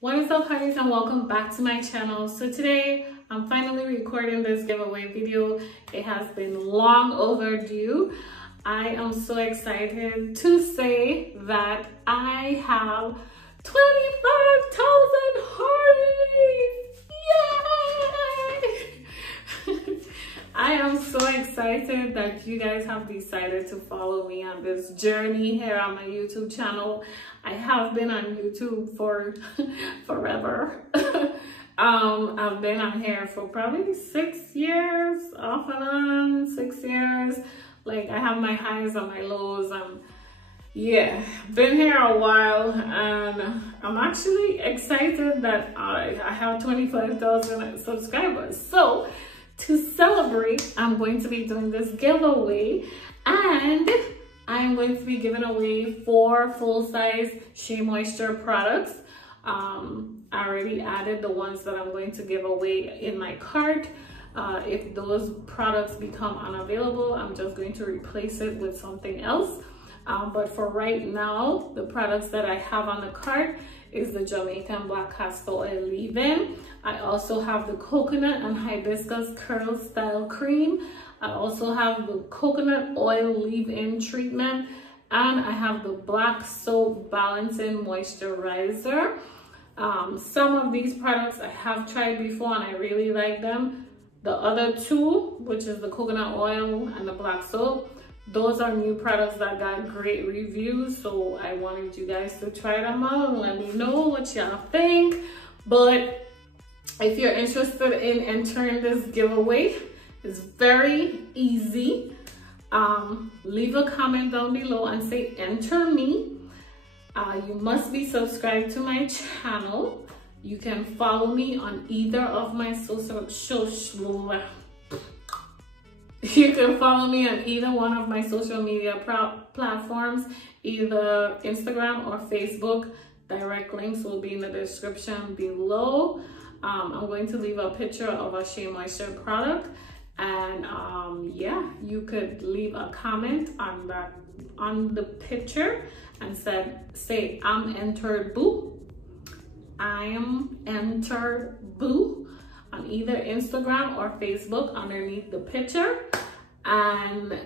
What is up, honey's, and welcome back to my channel. So today I'm finally recording this giveaway video. It has been long overdue. I am so excited to say that I have 25,000 hearties! Yay! I am so excited that you guys have decided to follow me on this journey here on my YouTube channel. I have been on YouTube for forever. I've been on here for probably 6 years, off and on, 6 years. Like, I have my highs and my lows. Yeah, been here a while, and I'm actually excited that I have 25,000 subscribers. So to celebrate, I'm going to be doing this giveaway, and I'm going to be giving away 4 full-size Shea Moisture products. I already added the ones that I'm going to give away in my cart. If those products become unavailable, I'm just going to replace it with something else. But for right now, the products that I have on the cart is the Jamaican Black Castor Oil Leave-In. I also have the Coconut and Hibiscus Curl Style Cream. I also have the Coconut Oil Leave-In Treatment, and I have the Black Soap Balancing Moisturizer. Some of these products I have tried before and I really like them. The other two, which is the coconut oil and the black soap, those are new products that got great reviews, so I wanted you guys to try them out and let me know what y'all think. But if you're interested in entering this giveaway, it's very easy. Leave a comment down below and say enter me. You must be subscribed to my channel. You can follow me on either of my You can follow me on either one of my social media platforms, either Instagram or Facebook. Direct links will be in the description below. I'm going to leave a picture of a Shea Moisture product, and yeah, you could leave a comment on the picture and say I'm entered boo. I am entered boo on either Instagram or Facebook underneath the picture, and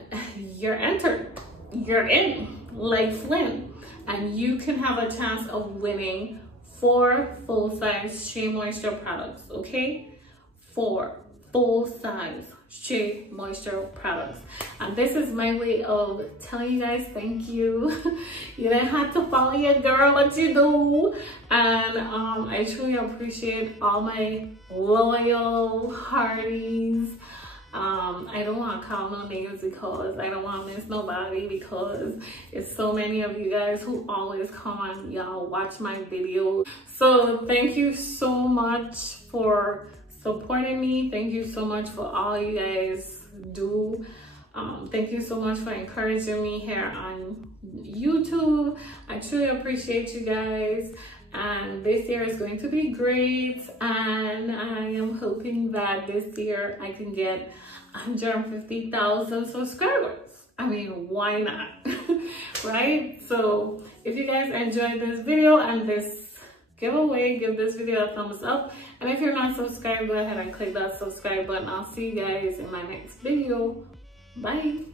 you're entered. You're in, like Flynn, and you can have a chance of winning 4 full-size Shea Moisture products, okay? 4 full-size Shea Moisture products. And this is my way of telling you guys thank you. You didn't have to follow your girl, but you do. And I truly appreciate all my loyal hearties. I don't want to call no names because I don't want to miss nobody, because it's so many of you guys who always come on, y'all watch my videos. So thank you so much for supporting me. Thank you so much for all you guys do. Thank you so much for encouraging me here on YouTube. I truly appreciate you guys, and this year is going to be great, and I am hoping that this year I can get 150,000 subscribers. I mean, why not? Right? So if you guys enjoyed this video and this giveaway, give this video a thumbs up, and if you're not subscribed, go ahead and click that subscribe button. I'll see you guys in my next video. Bye.